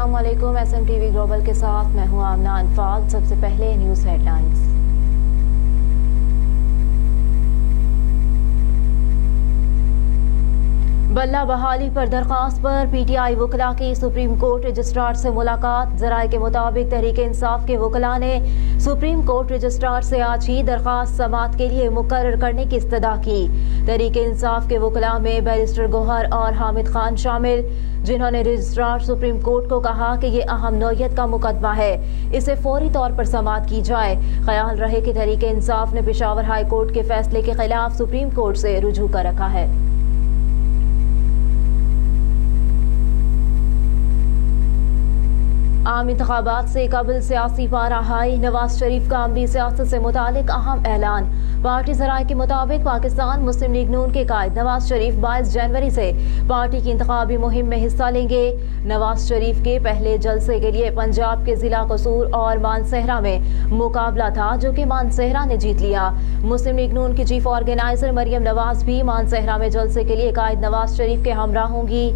अस्सलाम वालेकुम। SMTV global के साथ मैं हूं आमना अनफाल। सबसे पहले न्यूज़ हेडलाइंस। बल्ला बहाली पर दरख्वास्त पर PTI वकला की सुप्रीम कोर्ट रजिस्ट्रार से मुलाकात। जराये के मुताबिक तहरीक इंसाफ के वकला ने सुप्रीम कोर्ट रजिस्ट्रार से आज ही दरख्वास्त समाअत के लिए मुकर्रर करने की इस्तदा की। तहरीक इंसाफ के वकला में बैरिस्टर गौहर और हामिद खान शामिल, जिन्होंने रजिस्ट्रार सुप्रीम कोर्ट को कहा कि ये अहम नौयत का मुकदमा है, इसे फौरी तौर पर समाअत की जाए। ख्याल रहे कि तहरीक इंसाफ ने पेशावर हाई कोर्ट के फैसले के खिलाफ सुप्रीम कोर्ट से रुजू कर रखा है। आम इंतखाबात से कबल सियासी पारा हाई। नवाज शरीफ का अमली सियासत से मुतालिक अहम ऐलान। पार्टी जराये के मुताबिक पाकिस्तान मुस्लिम लीग नून के कायद नवाज शरीफ 22 जनवरी से पार्टी की इंतखाबी मुहिम में हिस्सा लेंगे। नवाज शरीफ के पहले जलसे के लिए पंजाब के जिला कसूर और मानसहरा में मुकाबला था, जो कि मानसहरा ने जीत लिया। मुस्लिम लीग नून की चीफ ऑर्गेनाइजर मरियम नवाज भी मानसहरा में जलसे के लिए कायद नवाज शरीफ के हमरा होंगी।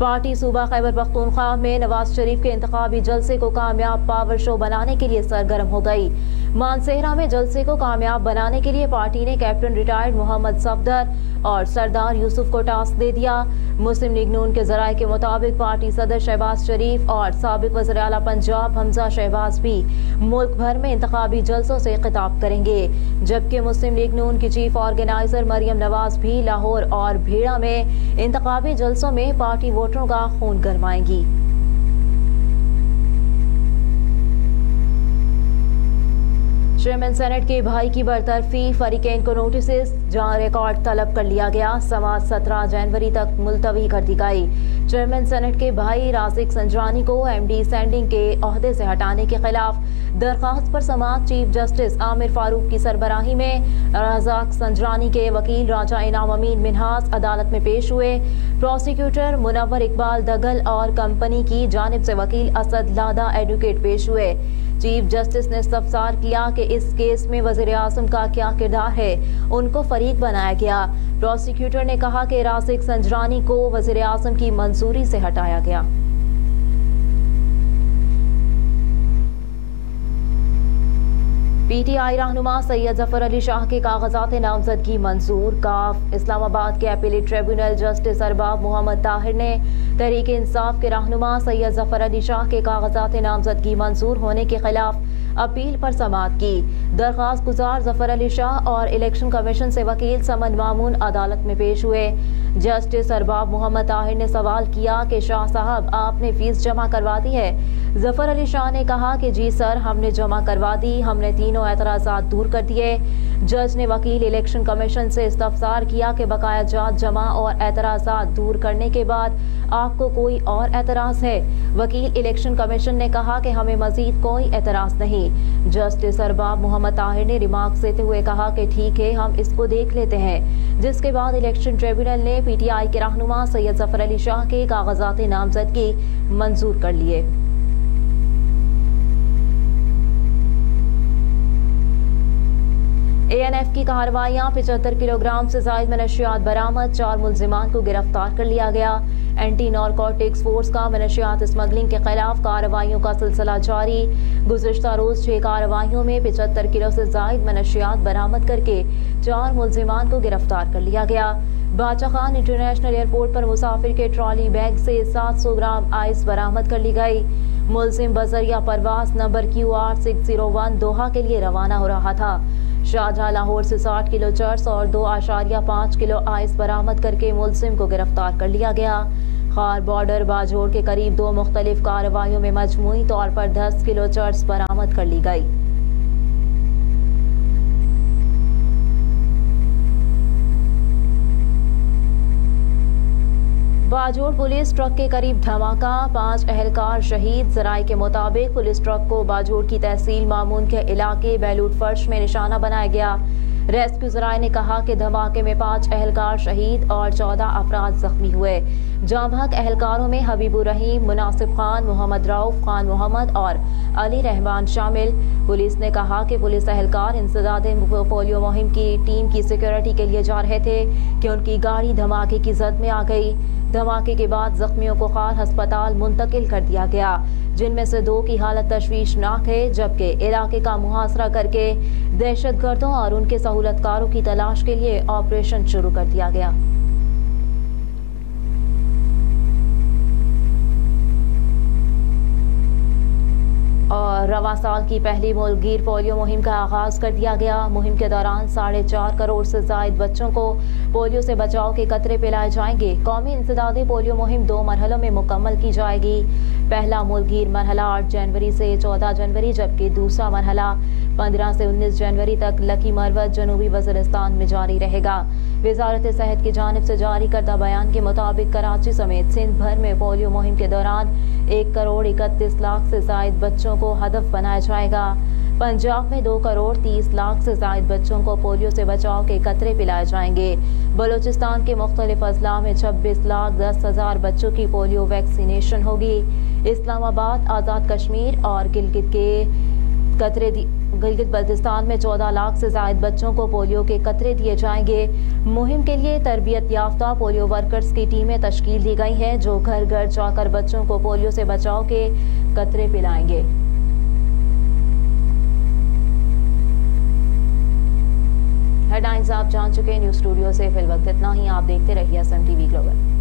पार्टी सूबा खैबर पख्तूनख्वा में नवाज शरीफ के इंतखाबी जलसे को कामयाब पावर शो बनाने के लिए सरगर्म हो गई। मानसहरा में जलसे को कामयाब बनाने के लिए पार्टी ने कैप्टन रिटायर्ड मोहम्मद सफदर और सरदार यूसुफ को टास्क दे दिया। मुस्लिम लीग नून के जराये के मुताबिक पार्टी सदर शहबाज शरीफ और साबिक वज़ीर आला पंजाब हमजा शहबाज भी मुल्क भर में इंतखाबी जलसों से खिताब करेंगे, जबकि मुस्लिम लीग नून की चीफ ऑर्गेनाइजर मरियम नवाज भी लाहौर और भीड़ा में इंतखाबी जलसों में पार्टी वोटरों का खून गरमाएंगी। चेयरमैन सेनेट के भाई की बरतरफी, फरीकैन को नोटिस जहां रिकॉर्ड तलब कर लिया गया। समाअत 17 जनवरी तक मुलतवी कर दी गई। चेयरमैन सेनेट के भाई राजिक संजरानी को MD सेंडिंग के ओहदे से हटाने के खिलाफ दरख्वास्त पर समाअत चीफ जस्टिस आमिर फारूक की सरबराही में राजाक संजरानी के वकील राजा इनाम अमीन मिन्हास अदालत में पेश हुए। प्रोसिक्यूटर मुनव्वर इकबाल दगल और कंपनी की जानिब से वकील असद लादा एडवोकेट पेश हुए। चीफ जस्टिस ने इस्तफसार किया कि इस केस में वज़ीर आज़म का क्या किरदार है, उनको फरीक बनाया गया। प्रोसिक्यूटर ने कहा कि राजिक संजरानी को वज़ीर आज़म की मंजूरी से हटाया गया। PTI रहनुमा सैयद जफर अली शाह के कागजात नामजदगी मंजूर। काफ इस्लामाबाद के appellate tribunal justice Arbab Mohammad Tahir ने तहरीक इंसाफ के रहनुमा सैयद जफर अली शाह के कागजात नामजदगी मंजूर होने के खिलाफ अपील पर समाअत की। दरख्वास्त गुजार जफर अली शाह और इलेक्शन कमीशन से वकील समन मामून अदालत में पेश हुए। जस्टिस अरबाब मोहम्मद ताहिर ने सवाल किया कि शाह साहब, आपने फीस जमा करवा दी है? जफर अली शाह ने कहा कि जी सर, हमने जमा करवा दी, हमने तीनों एतराज़ात दूर कर दिए। जज ने वकील इलेक्शन कमीशन से इस्तफसार किया कि बकाया जात जमा और एतराज़ात दूर करने के बाद आपको कोई और एतराज़ है? वकील इलेक्शन कमीशन ने कहा कि हमें मजीद कोई एतराज़ नहीं। जस्टिस अरबाब मोहम्मद ताहिर ने रिमार्क्स देते हुए कहा कि ठीक है, हम इसको देख लेते हैं, जिसके बाद इलेक्शन ट्रिब्यूनल ने PTI के रहनुमा सैयद जफर अली शाह के कागजात नामजदगी मंजूर कर लिए। ANF की कार्रवाइयां, 75 किलोग्राम से जायद मनशियात बरामद, 4 मुल्जिमान को गिरफ्तार कर लिया गया। एंटी नारकोटिक्स फोर्स का मनशियात स्मगलिंग के खिलाफ कार्रवाइयों का सिलसिला जारी। गुज़िश्ता रोज 6 कार्रवाइयों में 75 किलो से जायद मनशियात बरामद करके 4 मुल्जिमान को गिरफ्तार कर लिया गया। बादशाह खान इंटरनेशनल एयरपोर्ट पर मुसाफिर के ट्रॉली बैग से 700 ग्राम आइस बरामद कर ली गई। मुल्जिम बजरिया परवास नंबर QR 601 दोहा के लिए रवाना हो रहा था। शाहजहां लाहौर से 60 किलो चर्स और 2.5 किलो आइस बरामद करके मुल्जिम को गिरफ्तार कर लिया गया। खार बॉर्डर बाजोड़ के करीब 2 मुख्तलिफ कार्रवाइयों में मजमूई तौर पर 10 किलो चर्स बरामद कर ली गई। बाजोड़ पुलिस ट्रक के करीब धमाका, 5 अहलकार शहीद। जराये के मुताबिक पुलिस ट्रक को बाजोड़ की तहसील मामून के इलाके बैलूट फर्श में निशाना बनाया गया। रेस्क्यू ज़राए ने कहा कि धमाके में 5 एहलकार शहीद और 14 अफराद जख्मी हुए। जाँ बहक एहलकारों में हबीबुर रहीम, मुनासिब खान, मोहम्मद रऊफ खान मोहम्मद और अली रहमान शामिल। पुलिस ने कहा कि पुलिस एहलकार इंसदादे पोलियो मुहिम की टीम की सिक्योरिटी के लिए जा रहे थे कि उनकी गाड़ी धमाके की जद में आ गई। धमाके के बाद जख्मियों को खार अस्पताल मुंतकिल कर दिया गया, जिनमें से 2 की हालत तशवीशनाक है, जबकि इलाके का मुहासरा करके दहशतगर्दों और उनके सहूलतकारों की तलाश के लिए ऑपरेशन शुरू कर दिया गया। और रवा साल की पहली मुल्कगीर पोलियो मुहिम का आगाज कर दिया गया। मुहिम के दौरान 4.5 करोड़ से जायद बच्चों को पोलियो से बचाव के कतरे पिलाए जाएंगे। कौमी इंसदादी पोलियो मुहिम 2 मरहलों में मुकम्मल की जाएगी। पहला मुल्कगीर मरहला 8 जनवरी से 14 जनवरी, जबकि दूसरा मरहला 15 से 19 जनवरी तक लकी मरवत जनूबी वज़ीरिस्तान में जारी रहेगा। वजारत सेहत की जानिब से जारी करदा बयान के मुताबिक कराची समेत सिंध भर में पोलियो मुहिम के दौरान 1 करोड़ 31 लाख से जायद बच्चों को हदफ बनाया जाएगा। पंजाब में 2 करोड़ 30 लाख से जायद बच्चों को पोलियो से बचाव के कतरे पिलाए जाएंगे। बलूचिस्तान के मुख्तलिफ अजला में 26 लाख 10 हजार बच्चों की पोलियो वैक्सीनेशन होगी। इस्लामाबाद, आज़ाद कश्मीर और गिलगित बल्तिस्तान में 14 लाख से जायद बच्चों को पोलियो के कतरे दिए जाएंगे। मुहिम के लिए तरबियत याफ्ता पोलियो वर्कर्स की टीमें तश्कील दी गई हैं, जो घर घर जाकर बच्चों को पोलियो से बचाव के कतरे पिलाएंगे। हेडलाइंस आप जान चुके हैं। न्यूज़ स्टूडियो से फिल वक्त इतना ही। आप देखते रहिए SMTV ग्लोबल।